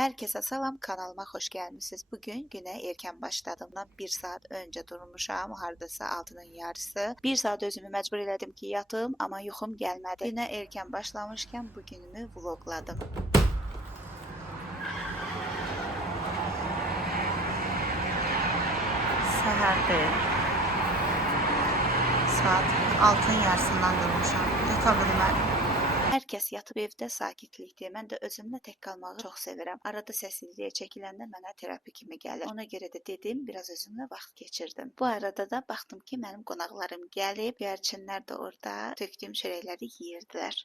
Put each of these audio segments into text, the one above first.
Herkese salam, kanalıma hoş gelmişsiniz. Bugün güne erken başladığımdan 1 saat önce durmuşam. Hardasa 6'nın yarısı. 1 saat özümü mecbur elədim ki yatım, ama yuxum gəlmədi. Günə erken başlamışkən bu günümü vlogladım. Səhərdir. Saat 6'nın yarısından durmuşam. Yata bilmədim. Herkes yatıp evdə sakitlikdir. Mən də özümlə tək qalmağı çox sevirəm. Arada səssizliyə çəkiləndə mənə terapi kimi gəlir. Ona görə də dedim, biraz özümlə vaxt keçirdim. Bu arada da baxdım ki, mənim qonaqlarım gəlib, gərçinlər də orada tökdüyüm çörəkləri yeyirdilər.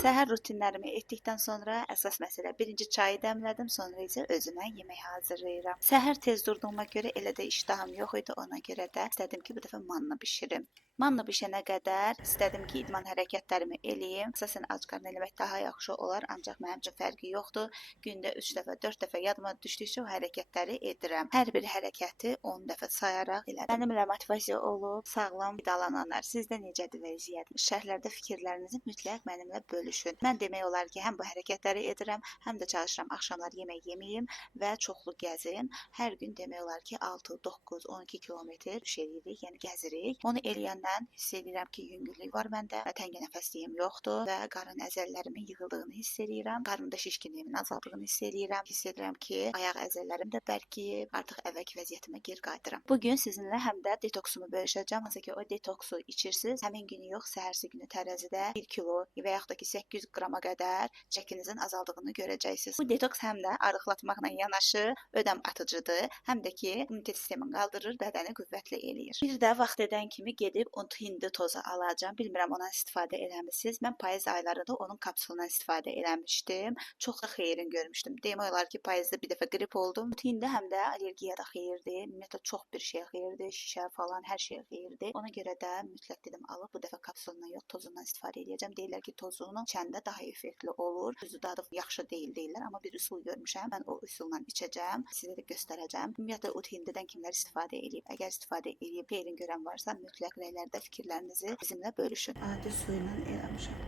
Səhər rutinlərimi etdikdən sonra əsas məsələ birinci çayı dəmlədim, sonra isə özümə yemək hazırlayıram. Səhər tez durduğuma görə elə də iştahım yox idi, ona görə də istədim ki, bu dəfə manna bişirim. Manna bişənə qədər istədim ki, idman hərəkətlərimi eləyim. Əsasən ac qarnı eləmək daha yaxşı olar, ancaq mənim üçün fərqi yoxdur. Gündə 3 dəfə, 4 dəfə yadıma düşdükcə o hərəkətləri edirəm. Hər bir hərəkəti 10 dəfə sayaraq elədim. Mənimlə motivasiya olub sağlam qidalananlar, sizdə necədir vəziyyət? Şərhlərdə fikirlərinizi mütləq mənimlə bölüşün. Mən demək olar ki, həm bu hərəkətləri edirəm, həm də çalışıram axşamlar yemək yeməyim və çoxlu gəzim. Hər gün demək olar ki, 6, 9, 12 kilometr düşəyirik, yəni gəzirik. Onu eləyəndən hiss edirəm ki, yüngüllük var məndə, təngə nəfəsliyim yoxdur və qarın əzəllərimin yığıldığını hiss edirəm. Qarnımda şişkinliyimin azaldığını hiss edirəm. Hiss edirəm ki, ayaq əzəllərim də bərkiyib, artıq əvvəlki vəziyyətimə geri qayıdıram. Bugün sizinlə həm də detoksumu bölüşəcəm. Hansı ki, o detoksu içirsiniz, həmin günü yox, səhərsi günü tərəzidə 1 kilo və yaxud da ki 800 qrama qədər çəkinizin azaldığını görəcəksiniz. Bu detoks həm də arıqlatmaqla yanaşı ödəm atıcıdır, həm də ki immunitet sistemini qaldırır, bədəni qüvvətli eləyir. Bir də vaxt edən kimi gedib hindi tozu alacağam. Bilmirəm ona istifadə eləmisiniz. Mən payız aylarında onun kapsulundan istifadə eləmişdim. Çox da xeyrini görmüşdüm. Demək olar ki, payızda bir dəfə qrip oldum. Hindi həm də allergiya da xeyirdir. Ümumiyyətlə çox bir şey xeyirdir. Şişə falan hər şey xeyirdir. Ona görə də mütləq dedim alıb bu dəfə kapsulundan yox, tozundan istifadə edəcəm. Deyirlər ki, tozunun içəndə daha effektli olur. Düzü dadı yaxşı deyil deyirlər, amma bir üsul görmüşəm. Mən o üsulla içəcəm. Sizə də göstərəcəm. Ümumiyyətlə o hindidən kimlər istifadə edib? Əgər istifadə edib xeyrini görən varsa, mütləq rəylərdə fikirlərinizi bizimlə bölüşün. Adi su ilə eləmişəm.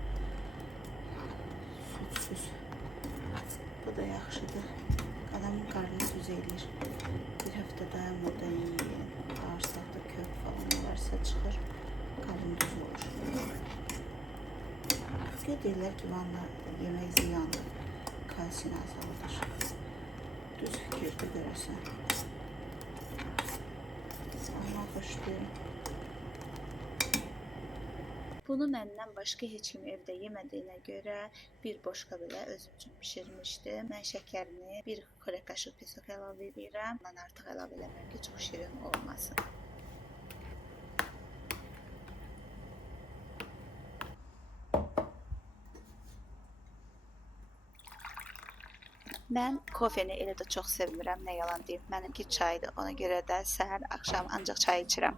Südsüz. Bu da yaxşıdır. Adamın qarnını düzeylir. Bir həftə dayanmadan yiyin. Bağırsaqda kök falan varsa çıxır. Qalın düz olur. Deyirlər ki, vanla yemək ziyandır. Kalsiyini azaldır. Düz fikirdir görəsən. Amma xoşdur. Bunu məndən başqa heç kim evdə yemədiyinə görə bir boşqa belə özüm üçün pişirmişdim. Mən şəkərini bir xörək qaşığı pesok əlavə edirəm. Ondan artıq əlavə eləmirəm ki, çox şirin olmasın. Mən kofeni elə də çox sevmirəm, nə yalan deyim. Mənimki çaydır. Ona görə də səhər, axşam ancaq çay içirəm.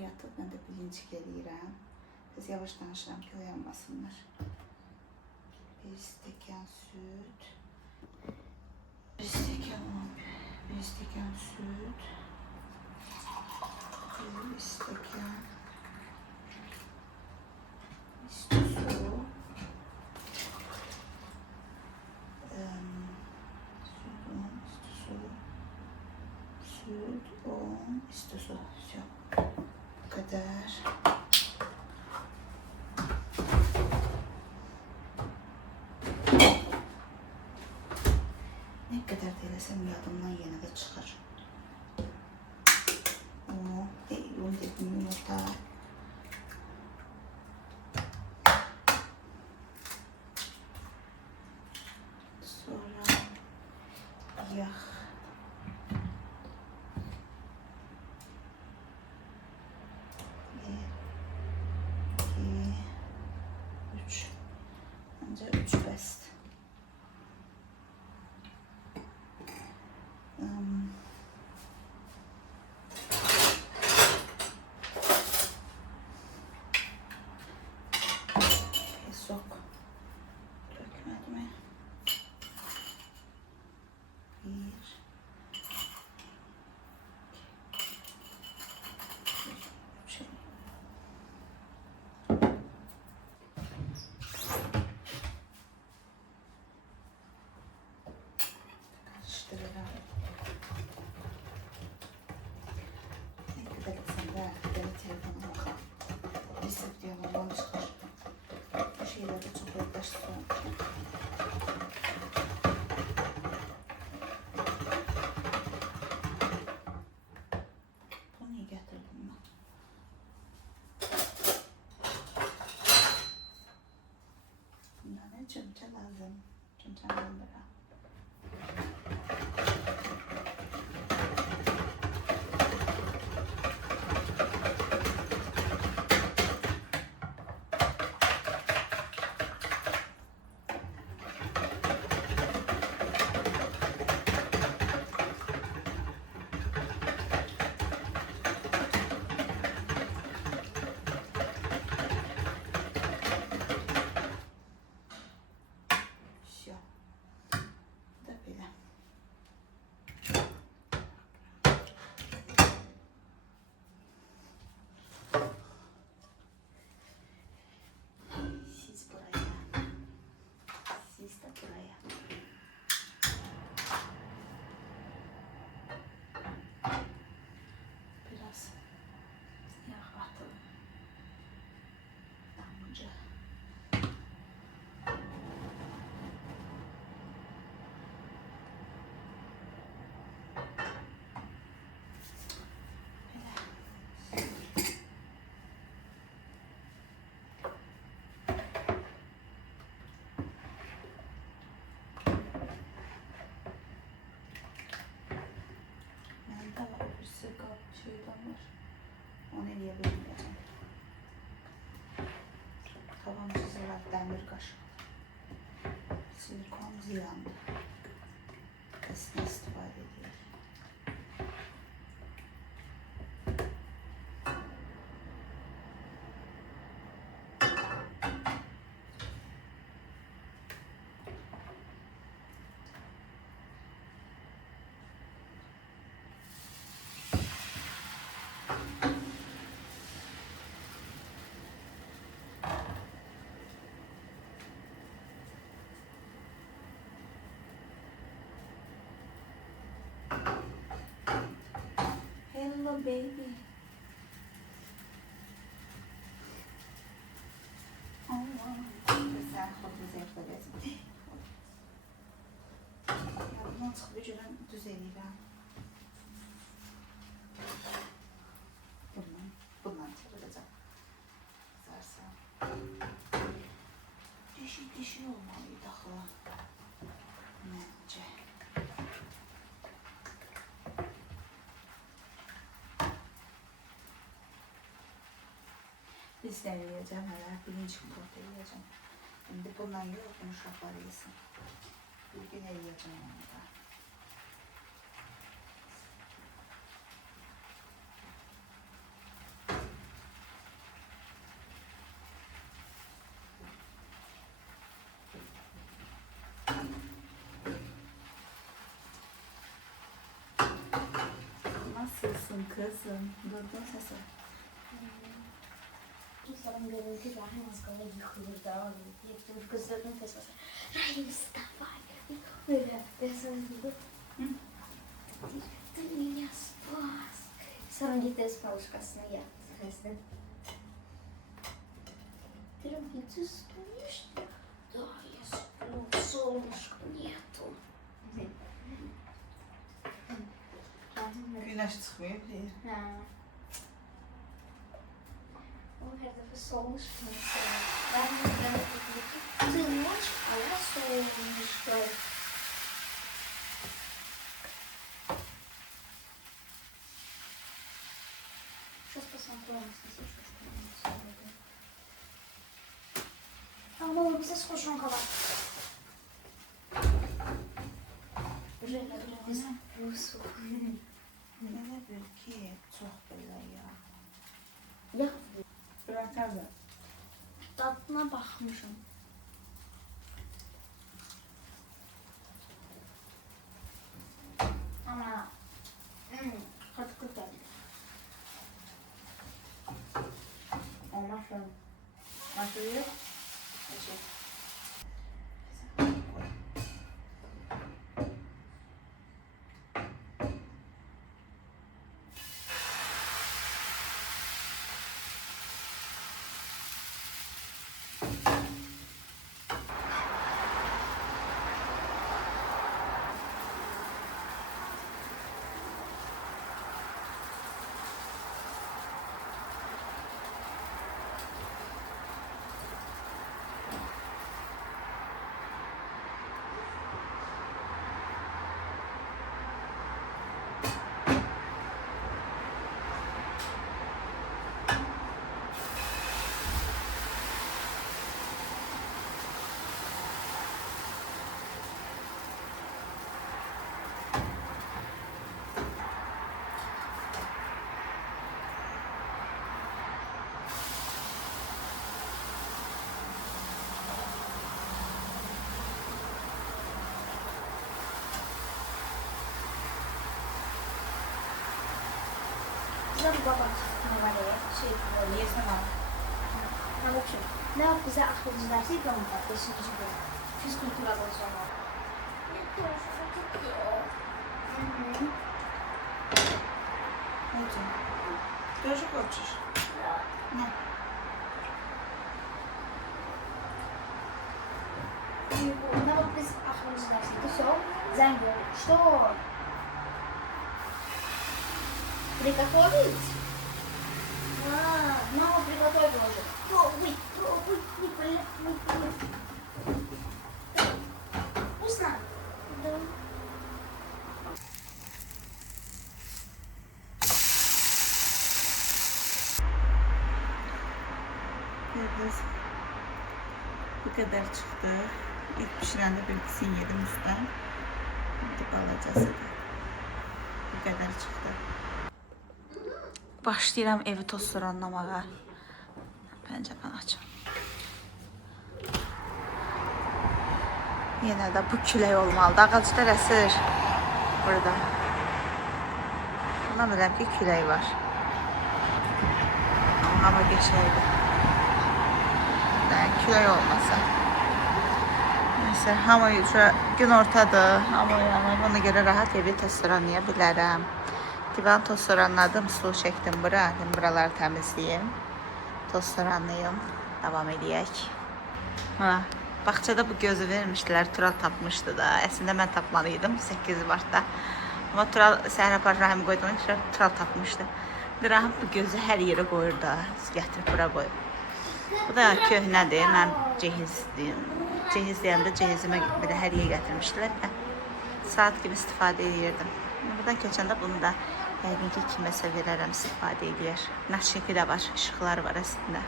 Yatıp mən də bilincik eləyirəm. Biz yavaş danışıram ki, oyanmasınlar. Bir stəkan süt. Bir stəkan süt. Bir stəkan isti su. Süt, un, isti su. Bu kadar. çömçe lazım. Çömçemden bırak. Все. Da belə. Siz buraya. Siz de buraya. Biraz yağ atın. Damcı. Məndə var, öbürsü qab şeydən var. Onu eləyə bilməyəcəm. Tavan çizilir, dəmir qaşıq. Silikon ziyandır. Əsnə istifadə edilir. Hello baby. Allah. Sen xodlu zevklə gəzin. Yadımdan çıxıb bir görən düz eləyirəm. Bundan çevirəcəm. Qızarsa. Dişi olmalıydı axı. Məncə. Biz də eləyəcəm hələ. Birinci port eləyəcəm. İndi bundan yox, bunu uşaqlar yesin. Bir gün eləyəcəm onu da. Nasılsın kızım? Durdun sesi. Sarım görüntü rahim az kala yıkılır da yıktım kızlarım fesası. Rahim вставай. Böyle ben sana dedim. Ты меня спас. Sonra gitti спалушкасına yattı. Ты ты спишь? Да, я сплю. Солнышка нету. Güneş çıxmıyor deyir. Ha. O her defa solmuş mesela. Ben de dedim ki ты ночь, а я солнышко. Сейчас посмотрю, если что. Ama bize skoşun kadar. Böyle biraz busu. Mənə bil ki, çox belə ya. Ya Bırakırdı. tadına bakmışım. Ama katkı tadı. Olmaz mı? Nasıl yok? Burada bir babam ne var ya? Şey, Yesen al. ne yapayım? Ne yap bize akılcı dersi yapalım bak. 5. gün. Fizkultura çalışalım. Chodź. Тоже хочешь? No. Ne bak biz akılcı dersi. Все, зангли. Что? Приготовить? Мама приготовила уже. Пробуй, пробуй, не пробуй. Вкусно? Да. Yıldız. Bu kadar çıktı. İlk pişirende bir kısım yedim üstten. Şimdi balacası. Bu kadar çıktı. Başlayıram evi tozsoranlamağa. Pəncərəni açım. Yenə də bu külək olmalıdır. Ağaclar əsir. Burada. Bundan biləm ki, külək var. Amma hava geçərdir. Yani külək olmasa. Neyse, hamı gün ortadır. Hamı uyanır. Ona görə rahat evi tozsoranlaya bilərəm. Divan tozsoranladım. Su çəkdim bura. Şimdi buraları təmizləyim. Tozsoranlayım. Davam edək. Ha, bağçada bu gözü vermişdilər. Tural tapmışdı da. Əslində mən tapmalıydım 8 Martda. Amma Tural səhər apar Rahim qoydum. Tural tapmışdı. Rahim bu gözü hər yerə qoyur da. Gətirib bura qoyub. Bu da köhnədir. Mən cehizləyəndə cehizimə bir də hər yerə gətirmişdilər. Saat gibi istifadə edirdim. Buradan keçəndə bunu da yəqin ki, kiməsə verərəm, istifadə edir. Naşifi də var, işıqlar var əslində.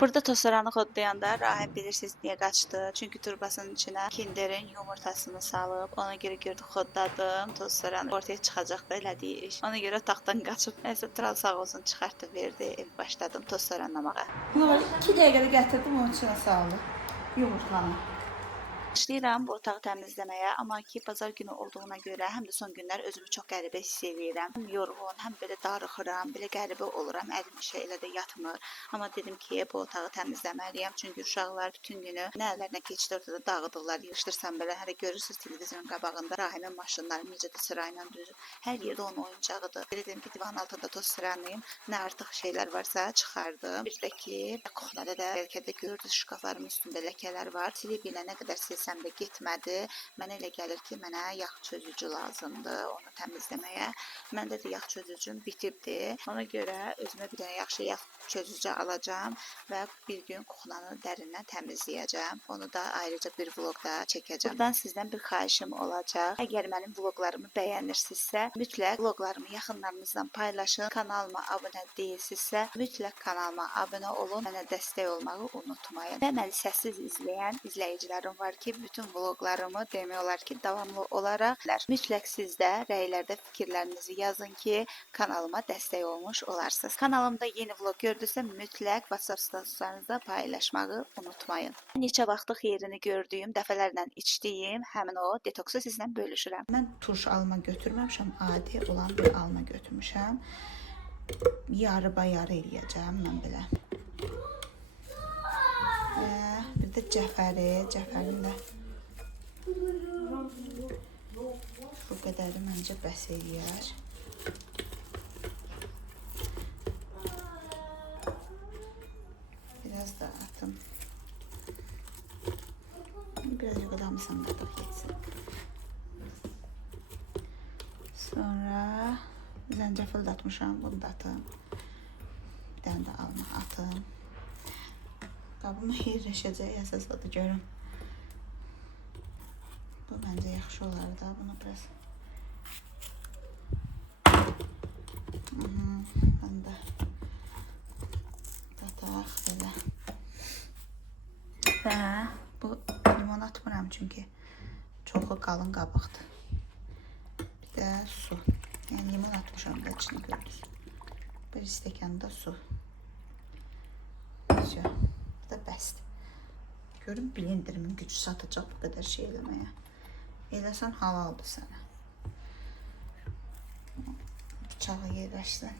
Burada tozsoranı kodlayanda Rahim bilirsiniz niye kaçtı. Çünkü turbasının içine Kinder'in yumurtasını salıp ona göre gördü kodladım. Tozsoranı ortaya çıkacaktı elədiyi iş. Ona göre otaqdan kaçıp neyse Tural sağ olsun çıxartdı verdi. Ev başladım tozsoranlamağa. Bunlar 2 dəqiqədə gətirdim, onun içine saldım. Yumurtlanı. Başlayıram bu otağı təmizləməyə, amma ki bazar günü olduğuna görə həm də son günlər özümü çox qəribə hiss edirəm. Həm yorğun, həm belə darıxıram, belə qəribə oluram, əlim işə elə də yatmır. Amma dedim ki, bu otağı təmizləməliyəm, çünki uşaqlar bütün günü nələrlə keçdi ortada dağıdırlar, yığışdırsam belə hələ görürsüz televizorun qabağında Rahimin maşınları necə də sırayla düzür. Hər yerdə onun oyuncağıdır. Belə dedim ki, divanın altında toz sıranlayım, nə artıq şeylər varsa çıxardım. Bir də ki, kuxnada da bəlkə də gördünüz şkafların üstündə ləkələr var. Silib ilə nə qədər silsəm də getmədi. Mənə elə gəlir ki, mənə yağ çözücü lazımdır onu təmizləməyə. Məndə də yağ çözücüm bitibdi. Ona görə özümə bir dənə yaxşı yağ çözücü alacağım və bir gün kuxnanı dərindən təmizləyəcəm. Onu da ayrıca bir vloqda çəkəcəm. Buradan sizdən bir xahişim olacaq. Əgər mənim vloqlarımı bəyənirsinizsə, mütləq vloqlarımı yaxınlarınızdan paylaşın. Kanalıma abunə deyilsinizsə, mütləq kanalıma abunə olun. Mənə dəstək olmağı unutmayın. Və məni səssiz izləyən izləyicilərim var ki, bütün vloqlarımı demək olar ki, davamlı olaraq mütləq siz də rəylərdə fikirlərinizi yazın ki, kanalıma dəstək olmuş olarsınız. Kanalımda yeni vloq gördünüzsə, mütləq WhatsApp statuslarınızda paylaşmağı unutmayın. Neçə vaxtlıq yerini gördüyüm, dəfələrlə içdiyim həmin o detoksu sizlə bölüşürəm. Mən turş alma götürməmişəm, adi olan bir alma götürmüşəm. Yarı bayarı eləyəcəm mən belə. Bir də cəfərin də bu qədəri məncə bəs eləyər. Biraz da atım. Biraz yoxadamısan qatıq geçsin. Sonra zəncəfil də atmışam, bunu da atım. Bir dənə də alma atım. Qabıma yerləşəcək əsas odur görüm. Bu məncə yaxşı olar da, bunu biraz. Mən də qataq belə. Və bu limon atmıram çünki çoxu qalın qabıqdır. Bir də su. Yəni limon atmışam da içini gördünüz. Bir stəkan da su. Bu da bəsdir. Görün blenderimin gücü satacaq bu qədər şey eləməyə. Eləsən halaldır sənə. Bıçağı yerləşsin.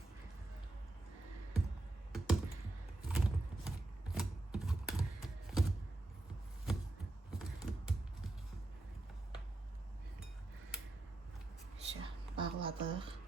Bağladıq.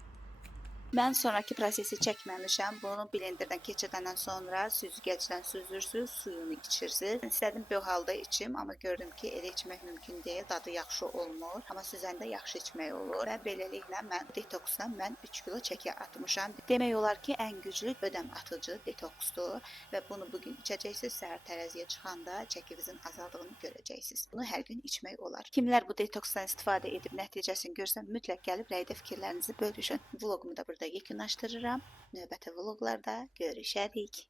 Mən sonraki prosesi çəkməmişəm. Bunu blenderdən keçirdəndən sonra süzgəcdən süzürsüz, suyunu içirsiniz. İstədim bu halda içim, amma gördüm ki, elə içmək mümkün deyil, dadı yaxşı olmur. Amma süzəndə yaxşı içmək olur və beləliklə mən detoksdan 3 kilo çəki atmışam. Demək olar ki, ən güclü ödəm atıcı detoksdur və bunu bugün içəcəksiniz, səhər tərəziyə çıxanda çəkinizin azaldığını görəcəksiniz. Bunu hər gün içmək olar. Kimlər bu detoksdan istifadə edib nəticəsini görsə, mütləq gəlib rəydə fikirlərinizi bölüşün. Vloqumu da burada yekunlaşdırıram. Növbəti vloqlarda görüşərik.